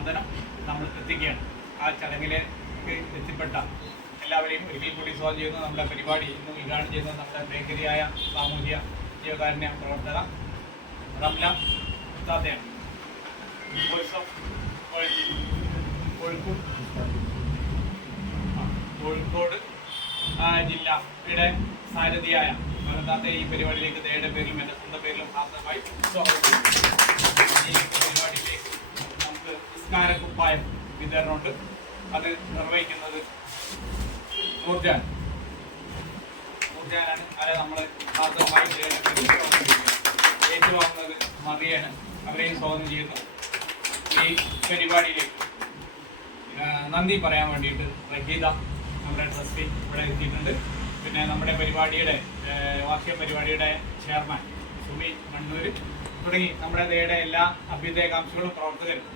സാന്ത്വനം നമ്മൾ എത്തിക്കുകയാണ്. ആ ചടങ്ങിലേക്ക് എത്തിപ്പെട്ട എല്ലാവരെയും ഒരിക്കൽ കൂടി സ്വാഗതം ചെയ്യുന്ന. നമ്മുടെ പരിപാടി ഇന്ന് ഉദ്ഘാടനം ചെയ്യുന്ന നമ്മുടെ മേഖലയായ സാമൂഹ്യ ജീവകാരുണ്യ പ്രവർത്തക റംല ഉസ്താദയാണ്. Voice of Kozhikode. ജില്ലയുടെ സാരഥിയായ ഈ പരിപാടിയിലേക്ക് ദയയുടെ പേരിലും എന്റെ സ്വന്തം പേരിലും ഹാർദമായി സ്വാഗതം ചെയ്യുന്നു ഈ പരിപാടിയിലേക്ക് നമുക്ക് നിസ്കാര കുപ്പായം വിതരണമുണ്ട്. അത് നിർവഹിക്കുന്നത് നൂർജാൻ നൂർജാനാണ് അത് നമ്മൾ ചെയ്യുന്നത് ഏറ്റുവാങ്ങുന്നത് മറിയാണ്. അവരെയും സ്വാഗതം ചെയ്യുന്നു. ഈ പരിപാടിയിലേക്ക് നന്ദി പറയാൻ വേണ്ടിയിട്ട് റഹീദ നമ്മുടെ ട്രസ്റ്റി ഇവിടെ എത്തിയിട്ടുണ്ട്. പിന്നെ നമ്മുടെ പരിപാടിയുടെ വാർഷിക പരിപാടിയുടെ ചെയർമാൻ സുമി മണ്ണൂർ തുടങ്ങി നമ്മുടെ ദയുടെ എല്ലാ അഭ്യുദയകാംക്ഷികളും പ്രവർത്തകരും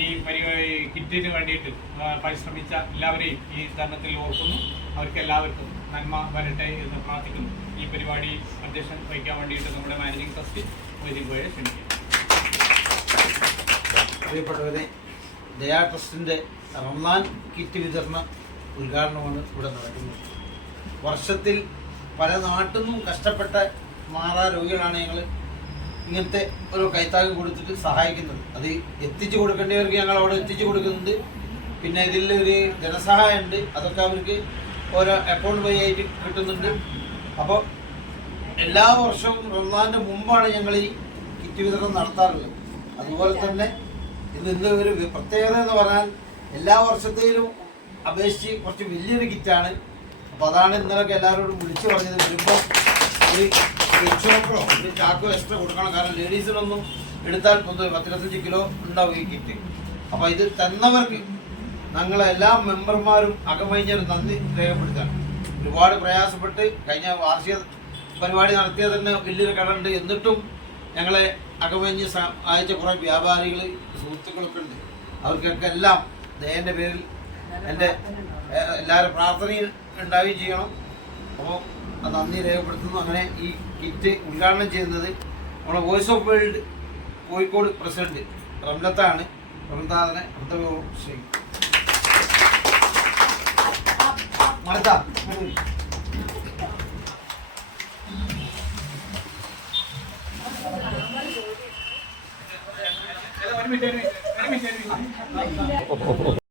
ഈ പരിപാടി കിറ്റിന് വേണ്ടിയിട്ട് പരിശ്രമിച്ച എല്ലാവരെയും ഈ തരണത്തിൽ ഓർക്കുന്നു. അവർക്ക് എല്ലാവർക്കും നന്മ വരട്ടെ എന്ന് പ്രാർത്ഥിക്കുന്നു. ഈ പരിപാടി അധ്യക്ഷൻ വഹിക്കാൻ വേണ്ടിയിട്ട് നമ്മുടെ മാനേജിംഗ് ട്രസ്റ്റി മൊയ്തീൻ കോയെ ക്ഷണിക്കുന്നു. പ്രിയപ്പെട്ടവരെ ദയാ ട്രസ്റ്റിന്റെ റംസാൻ കിറ്റ് വിതരണ ഉദ്ഘാടനമാണ് ഇവിടെ നടക്കുന്നത്. വർഷത്തിൽ പല നാട്ടിൽ നിന്നും കഷ്ടപ്പെട്ട മാറാ രോഗികളാണ് ഞങ്ങൾ ഇങ്ങനത്തെ ഓരോ കൈത്താങ് കൊടുത്തിട്ട് സഹായിക്കുന്നത്. അത് എത്തിച്ചു കൊടുക്കേണ്ടവർക്ക് ഞങ്ങൾ അവിടെ എത്തിച്ചു കൊടുക്കുന്നുണ്ട്. പിന്നെ ഇതിൽ ഒരു ധനസഹായം ഉണ്ട് അതൊക്കെ അവർക്ക് ഓരോ അക്കൗണ്ട് വഴി ആയിട്ട് കിട്ടുന്നുണ്ട്. അപ്പോൾ എല്ലാ വർഷവും റംസാന്റെ മുമ്പാണ് ഞങ്ങൾ ഈ കിറ്റ് വിതരണം നടത്താറുള്ളത്. അതുപോലെ തന്നെ ഇത് ഇന്ന് ഒരു പ്രത്യേകത എന്ന് പറഞ്ഞാൽ എല്ലാ വർഷത്തേലും അപേക്ഷിച്ച് കുറച്ച് വലിയൊരു കിറ്റാണ്. അപ്പോൾ അതാണ് ഇന്നലൊക്കെ എല്ലാവരോടും വിളിച്ചു പറഞ്ഞത്. വരുമ്പോൾ ഒരു ചോക്കറോ ഒരു ചാക്കോ എക്സ്ട്രാ കൊടുക്കണം. കാരണം ലേഡീസിനൊന്നും എടുത്താൽ പത്തിരുപത്തഞ്ച് കിലോ ഉണ്ടാവും ഈ കിറ്റ് അപ്പോൾ ഇത് തന്നവർക്ക് ഞങ്ങളെ എല്ലാ മെമ്പർമാരും അകമഴിഞ്ഞൊരു നന്ദി രേഖപ്പെടുത്താണ് ഒരുപാട് പ്രയാസപ്പെട്ട് കഴിഞ്ഞ വാർഷിക പരിപാടി നടത്തിയത് തന്നെ വലിയൊരു കടമുണ്ട്. എന്നിട്ടും ഞങ്ങളെ അകമഴിഞ്ഞ് അയച്ച കുറേ വ്യാപാരികൾ സുഹൃത്തുക്കളൊക്കെ ഉണ്ട്. അവർക്കൊക്കെ എല്ലാം ദയന്റെ പേരിൽ എന്റെ എല്ലാവരും പ്രാർത്ഥനയിൽ ഉണ്ടാവുകയും ചെയ്യണം. അപ്പോൾ നന്ദി രേഖപ്പെടുത്തുന്നു. അങ്ങനെ ഈ കിറ്റ് ഉദ്ഘാടനം ചെയ്യുന്നത് നമ്മുടെ voice of world Kozhikode president റംലത്താണ്. റംതാദനെ ഹൃദയപൂർവം ഒരു മിനിറ്റ്.